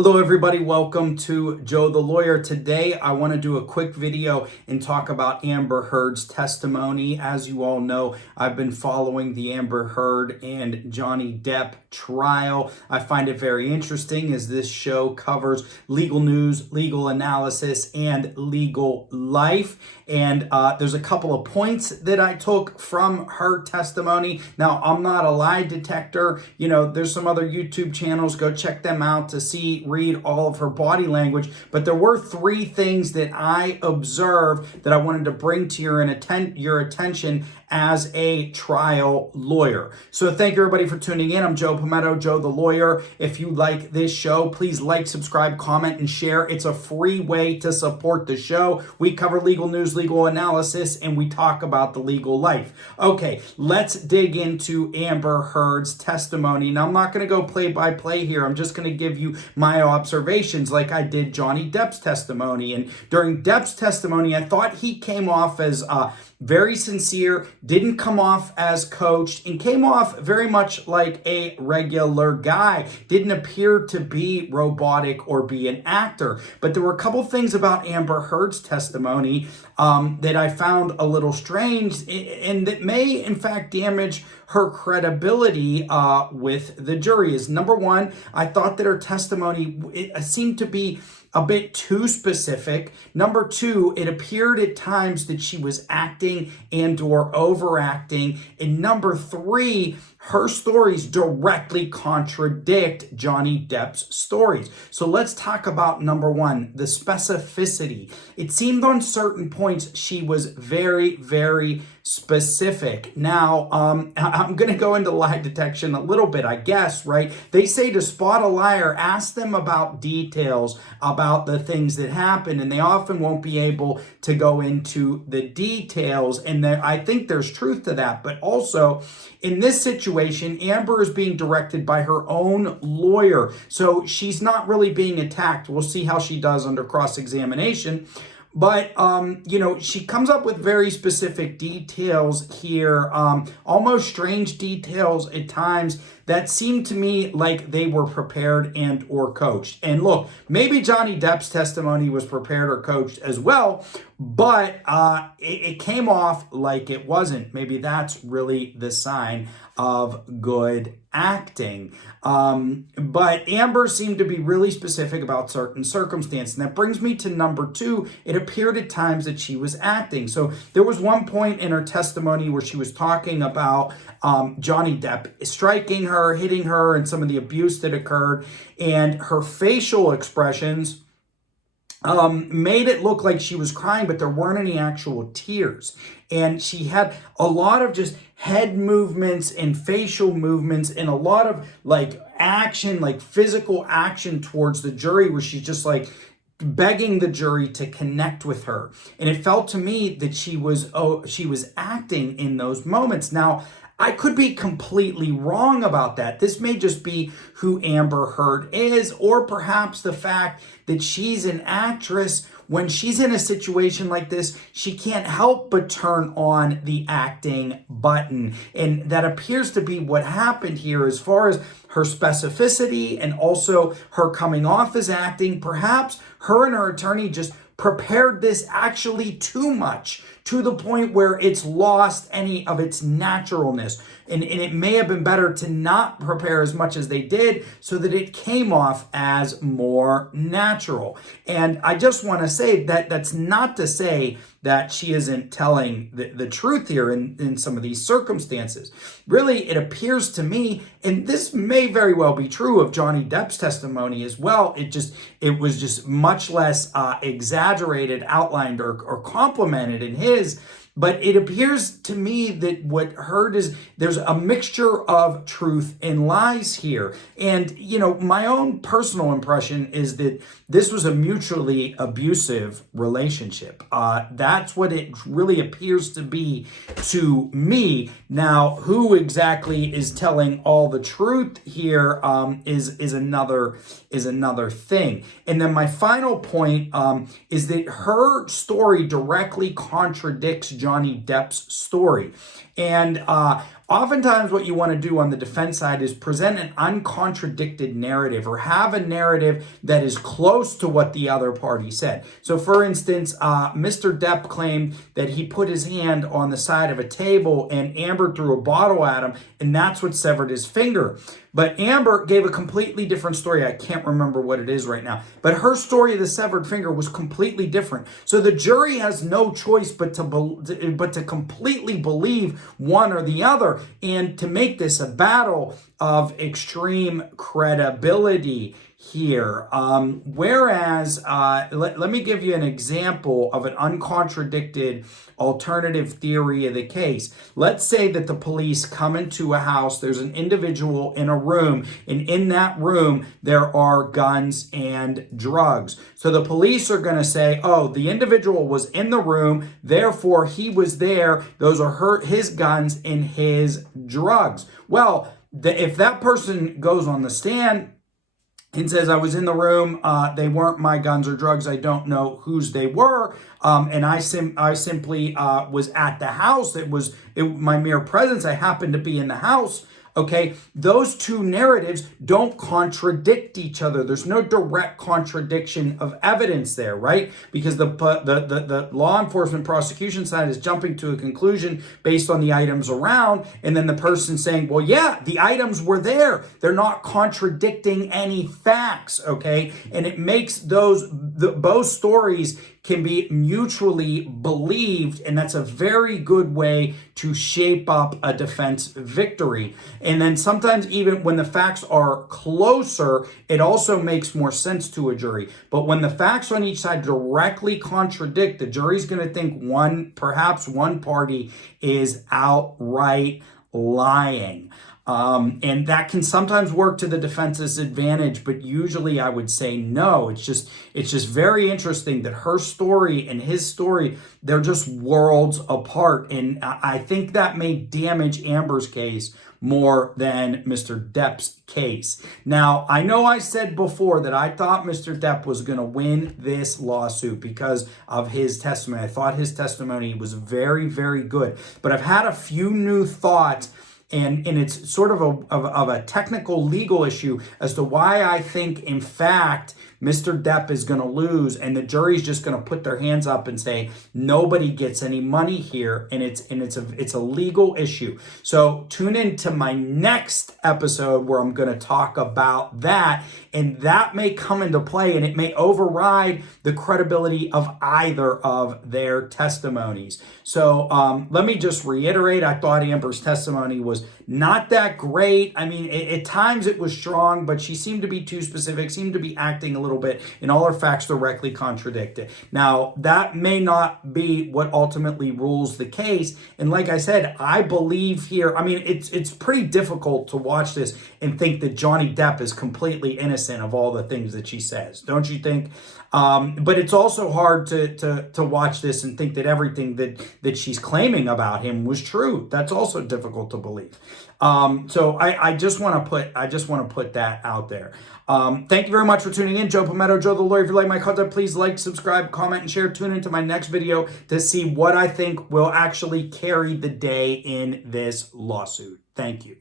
Hello everybody, welcome to Joe the Lawyer. Today I want to do a quick video and talk about Amber Heard's testimony. As you all know, I've been following the Amber Heard and Johnny Depp trial. I find it very interesting as this show covers legal news, legal analysis, and legal life. And there's a couple of points that I took from her testimony. Now, I'm not a lie detector. There's some other YouTube channels. Go check them out to read all of her body language. But there were three things that I observed that I wanted to bring to your attention as a trial lawyer. So thank you everybody for tuning in. I'm Joe Pometto, Joe the Lawyer. If you like this show, please like, subscribe, comment, and share. It's a free way to support the show. We cover legal news, legal analysis, and we talk about the legal life. Okay, let's dig into Amber Heard's testimony. Now, I'm not going to go play by play here. I'm just going to give you my observations like I did Johnny Depp's testimony. And during Depp's testimony, I thought he came off as very sincere, didn't come off as coached, and came off very much like a regular guy. Didn't appear to be robotic or be an actor. But there were a couple things about Amber Heard's testimony that I found a little strange and that may, in fact, damage her credibility with the jury. Is number one, I thought that her testimony seemed to be a bit too specific. Number two, it appeared at times that she was acting and or overacting. And number three, her stories directly contradict Johnny Depp's stories. So let's talk about number one, the specificity. It seemed on certain points she was very, very specific. Now, I'm going to go into lie detection a little bit, I guess, right? They say to spot a liar, ask them about details about the things that happen, and they often won't be able to go into the details. And I think there's truth to that. But also, in this situation, Amber is being directed by her own lawyer. So she's not really being attacked. We'll see how she does under cross-examination. But, she comes up with very specific details here, almost strange details at times that seem to me like they were prepared and or coached. And look, maybe Johnny Depp's testimony was prepared or coached as well, but it came off like it wasn't. Maybe that's really the sign of good acting. But Amber seemed to be really specific about certain circumstances. And that brings me to number two. It appeared at times that she was acting. So there was one point in her testimony where she was talking about Johnny Depp striking her, hitting her, and some of the abuse that occurred. And her facial expressions made it look like she was crying, but there weren't any actual tears. And she had a lot of just head movements and facial movements and a lot of action, physical action towards the jury where she's just begging the jury to connect with her. And it felt to me that she was acting in those moments. Now, I could be completely wrong about that. This may just be who Amber Heard is, or perhaps the fact that she's an actress. When she's in a situation like this, she can't help but turn on the acting button. And that appears to be what happened here as far as her specificity and also her coming off as acting. Perhaps her and her attorney just prepared this actually too much, to the point where it's lost any of its naturalness. And it may have been better to not prepare as much as they did so that it came off as more natural. And I just want to say that that's not to say that she isn't telling the truth here in some of these circumstances. Really, it appears to me, and this may very well be true of Johnny Depp's testimony as well, it was just much less exaggerated, outlined, or complimented in his. But it appears to me that what Heard is, there's a mixture of truth and lies here. And, my own personal impression is that this was a mutually abusive relationship. That's what it really appears to be to me. Now, who exactly is telling all the truth here is another thing. And then my final point is that her story directly contradicts Johnny Depp's story. And oftentimes what you want to do on the defense side is present an uncontradicted narrative, or have a narrative that is close to what the other party said. So for instance, Mr. Depp claimed that he put his hand on the side of a table and Amber threw a bottle at him, and that's what severed his finger. But Amber gave a completely different story. I can't remember what it is right now. But her story of the severed finger was completely different. So the jury has no choice but to completely believe one or the other, and to make this a battle of extreme credibility here. Whereas, let me give you an example of an uncontradicted alternative theory of the case. Let's say that the police come into a house, there's an individual in a room, and in that room there are guns and drugs. So the police are going to say, oh, the individual was in the room, therefore he was there, those are his guns and his drugs. Well, if that person goes on the stand and says, I was in the room, they weren't my guns or drugs, I don't know whose they were, and I simply was at the house, my mere presence, I happened to be in the house, okay, those two narratives don't contradict each other. There's no direct contradiction of evidence there, right? Because the law enforcement prosecution side is jumping to a conclusion based on the items around, and then the person saying, well, yeah, the items were there. They're not contradicting any facts, okay? And it makes both stories can be mutually believed, and that's a very good way to shape up a defense victory. And then sometimes even when the facts are closer, it also makes more sense to a jury. But when the facts on each side directly contradict, the jury's going to think perhaps one party is outright lying. And that can sometimes work to the defense's advantage, but usually I would say no. It's just very interesting that her story and his story, they're just worlds apart. And I think that may damage Amber's case more than Mr. Depp's case. Now, I know I said before that I thought Mr. Depp was going to win this lawsuit because of his testimony. I thought his testimony was very, very good. But I've had a few new thoughts, and it's sort of a technical legal issue as to why I think, in fact, Mr. Depp is going to lose, and the jury's just going to put their hands up and say nobody gets any money here, and it's a legal issue. So tune in to my next episode where I'm going to talk about that, and that may come into play, and it may override the credibility of either of their testimonies. So let me just reiterate, I thought Amber's testimony was not that great. I mean, at times it was strong, but she seemed to be too specific, seemed to be acting a little bit, and all her facts directly contradicted. Now, that may not be what ultimately rules the case. And like I said, I believe here, I mean, it's pretty difficult to watch this and think that Johnny Depp is completely innocent of all the things that she says. Don't you think? But it's also hard to watch this and think that everything that she's claiming about him was true. That's also difficult to believe. So I just want to put that out there. Thank you very much for tuning in. Joe Pometto, Joe the Lawyer. If you like my content, please like, subscribe, comment, and share. Tune into my next video to see what I think will actually carry the day in this lawsuit. Thank you.